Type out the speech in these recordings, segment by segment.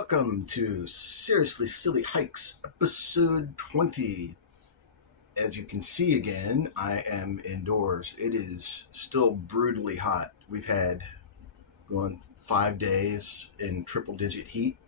Welcome to Seriously Silly Hikes, episode 20. As you can see again, I am indoors. It is still brutally hot. We've had going 5 days in triple digit heat.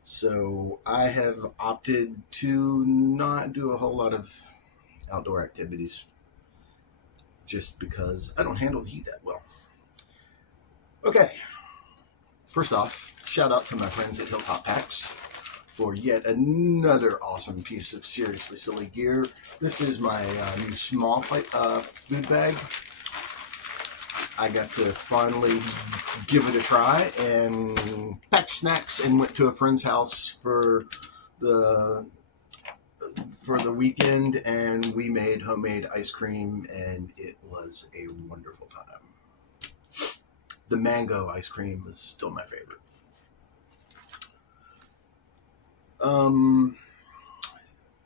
So I have opted to not do a whole lot of outdoor activities just because I don't handle the heat that well. Okay, first off, shout out to my friends at Hilltop Packs for yet another awesome piece of seriously silly gear. This is my new small food bag. I got to finally give it a try and packed snacks and went to a friend's house for the weekend, and we made homemade ice cream, and it was a wonderful time. The mango ice cream is still my favorite.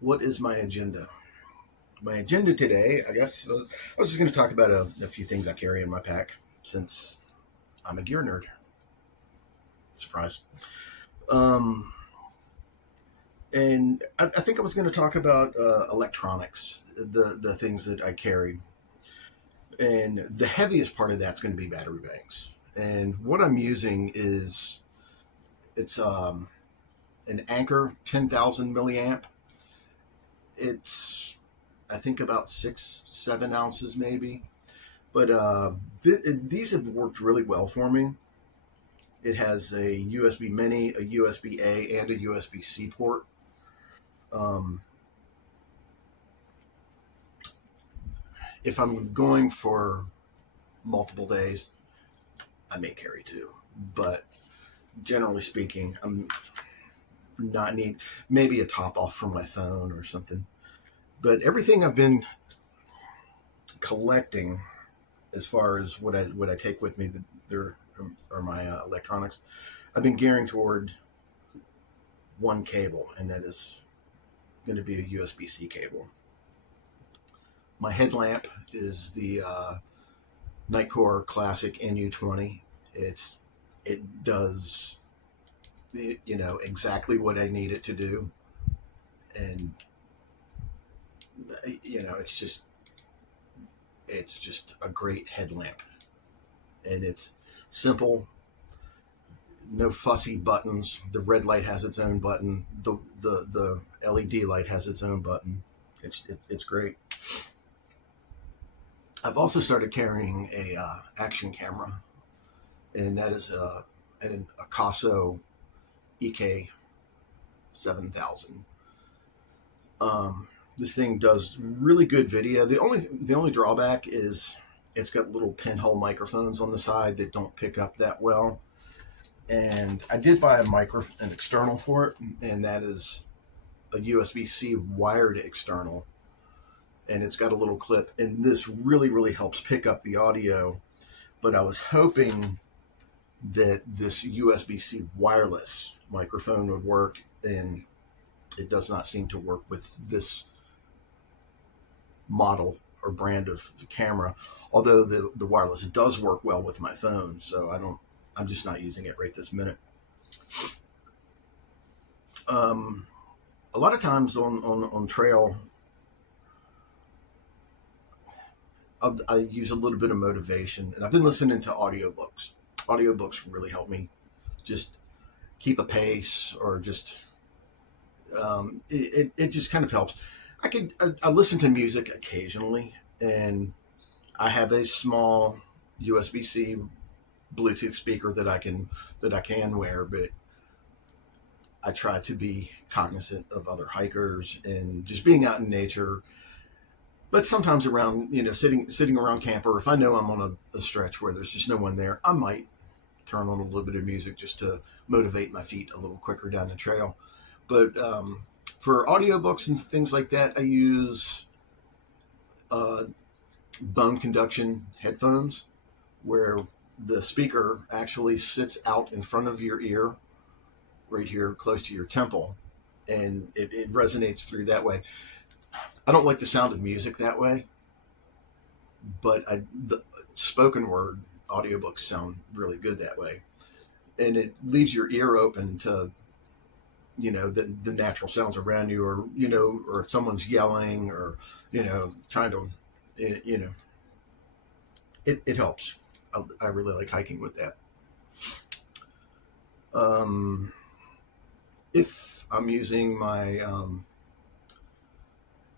What is my agenda? My agenda today, I guess, I was just going to talk about a few things I carry in my pack since I'm a gear nerd. Surprise. And I think I was going to talk about electronics, the things that I carry. And the heaviest part of that's going to be battery banks. And what I'm using is, it's an Anker 10,000 milliamp. It's, I think, about 6-7 ounces maybe. But these have worked really well for me. It has a USB mini, a USB A, and a USB C port. If I'm going for multiple days, I may carry two. But generally speaking, I'm not need maybe a top off from my phone or something. But everything I've been collecting, as far as what I take with me, there are my electronics. I've been gearing toward one cable, and that is going to be a USB-C cable. My headlamp is the Nitecore Classic NU20. It does exactly what I need it to do, and it's just a great headlamp, and it's simple. No fussy buttons. The red light has its own button. The LED light has its own button. It's great. I've also started carrying a action camera, and that is an Akaso EK 7000. This thing does really good video. The only drawback is it's got little pinhole microphones on the side that don't pick up that well. And I did buy an external for it, and that is a USB-C wired external. And it's got a little clip, and this really, really helps pick up the audio. But I was hoping that this USB-C wireless microphone would work, and it does not seem to work with this model or brand of camera, although the wireless does work well with my phone, so I'm just not using it right this minute. A lot of times on trail, I use a little bit of motivation, and I've been listening to audiobooks. Audiobooks really help me just keep a pace, or just it just kind of helps. I listen to music occasionally, and I have a small USB-C Bluetooth speaker that I can wear, but I try to be cognizant of other hikers and just being out in nature. But sometimes around, sitting around camper, if I know I'm on a stretch where there's just no one there, I might turn on a little bit of music just to motivate my feet a little quicker down the trail. But for audiobooks and things like that, I use bone conduction headphones, where the speaker actually sits out in front of your ear, right here close to your temple, and it resonates through that way. I don't like the sound of music that way, but the spoken word audiobooks sound really good that way. and it leaves your ear open to, the natural sounds around you, or, or if someone's yelling, or, trying to, you know, it helps. I really like hiking with that. If I'm using my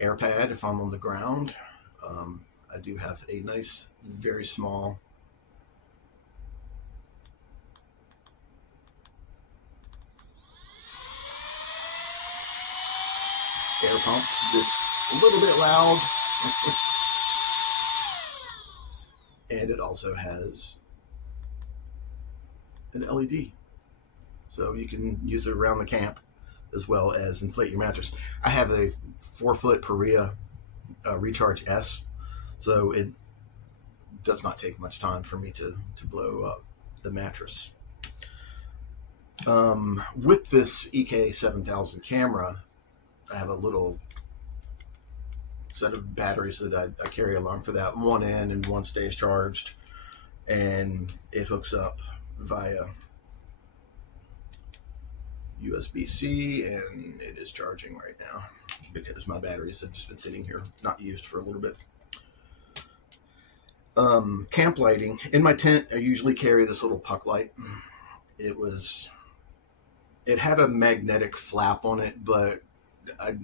AirPad, if I'm on the ground, I do have a nice, very small air pump that's a little bit loud. And it also has an LED. So you can use it around the camp as well as inflate your mattress. I have a 4-foot Perea Recharge S, so it does not take much time for me to blow up the mattress. With this EK 7000 camera, I have a little set of batteries that I carry along for that. One in and one stays charged, and it hooks up via USB-C, and it is charging right now because my batteries have just been sitting here not used for a little bit. Camp lighting. In my tent, I usually carry this little puck light. It had a magnetic flap on it, but I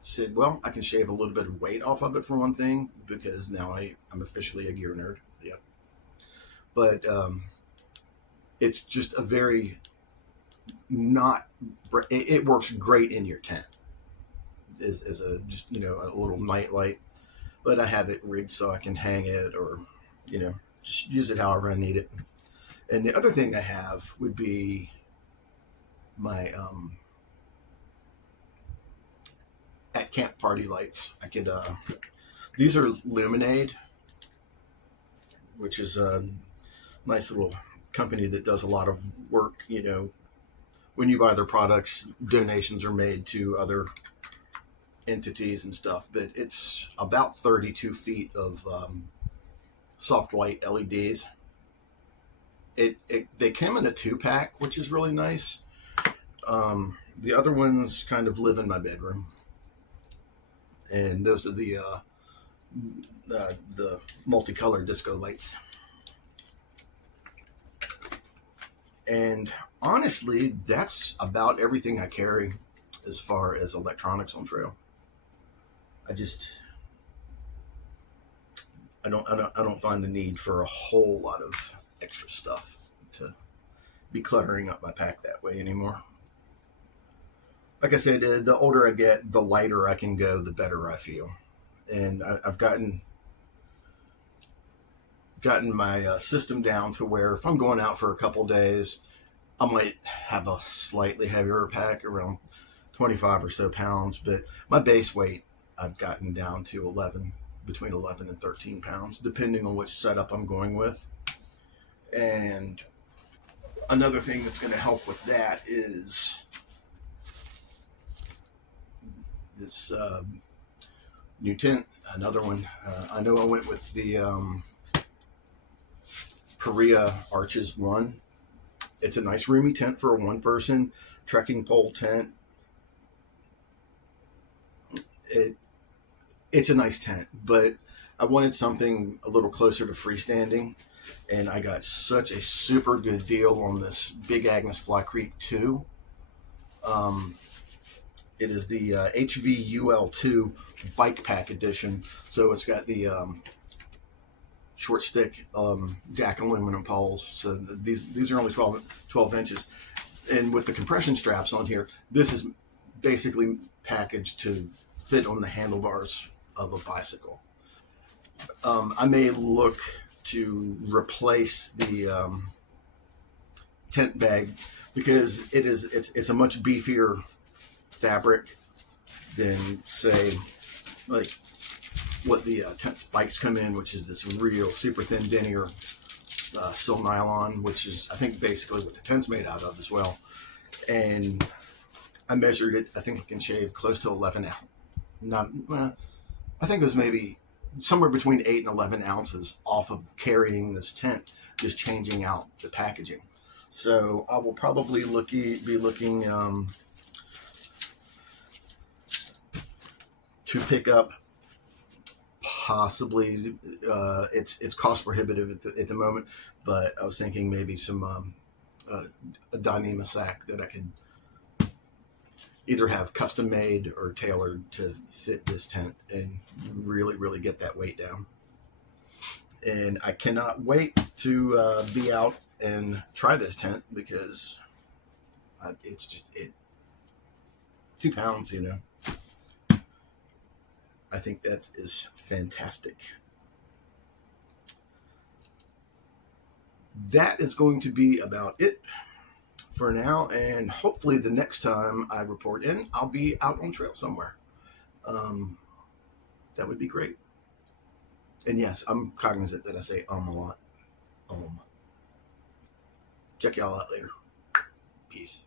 said, well, I can shave a little bit of weight off of it for one thing, because now I'm officially a gear nerd. Yep. But it's just a very it works great in your tent as a just, a little night light. But I have it rigged so I can hang it, or, just use it however I need it. And the other thing I have would be my at camp party lights. I could these are Luminade, which is a nice little company that does a lot of work. When you buy their products, donations are made to other entities and stuff. But it's about 32 feet of soft white LEDs. They come in a 2-pack, which is really nice. The other ones kind of live in my bedroom, and those are the multicolored disco lights. And honestly, that's about everything I carry as far as electronics on trail. I don't find the need for a whole lot of extra stuff to be cluttering up my pack that way anymore. Like I said, the older I get, the lighter I can go, the better I feel. And I've gotten my system down to where if I'm going out for a couple days, I might have a slightly heavier pack, around 25 or so pounds, but my base weight I've gotten down to between 11 and 13 pounds, depending on which setup I'm going with. And another thing that's going to help with that is this new tent. Another one. I know I went with the Perea Arches 1. It's a nice roomy tent for a one-person trekking pole tent. It's a nice tent, but I wanted something a little closer to freestanding, and I got such a super good deal on this Big Agnes Fly Creek 2. It is the HVUL2 Bike Pack Edition, so it's got the short stick jack aluminum poles. So these are only 12 inches, and with the compression straps on here, this is basically packaged to fit on the handlebars of a bicycle. I may look to replace the tent bag, because it's a much beefier fabric than, say, like what the tent spikes come in, which is this real super thin denier sil nylon, which is, I think, basically what the tent's made out of as well. And I measured it. I think I can shave close to 11 out. I think it was maybe somewhere between 8 and 11 ounces off of carrying this tent, just changing out the packaging. So I will probably be looking to pick up possibly it's cost prohibitive at the moment, but I was thinking maybe some a Dyneema sack that I could either have custom made or tailored to fit this tent and really get that weight down. And I cannot wait to be out and try this tent because it's just 2 pounds, you know. I think that is fantastic. That is going to be about it for now, and hopefully the next time I report in, I'll be out on trail somewhere. That would be great. And yes, I'm cognizant that I say a lot. Check y'all out later. Peace.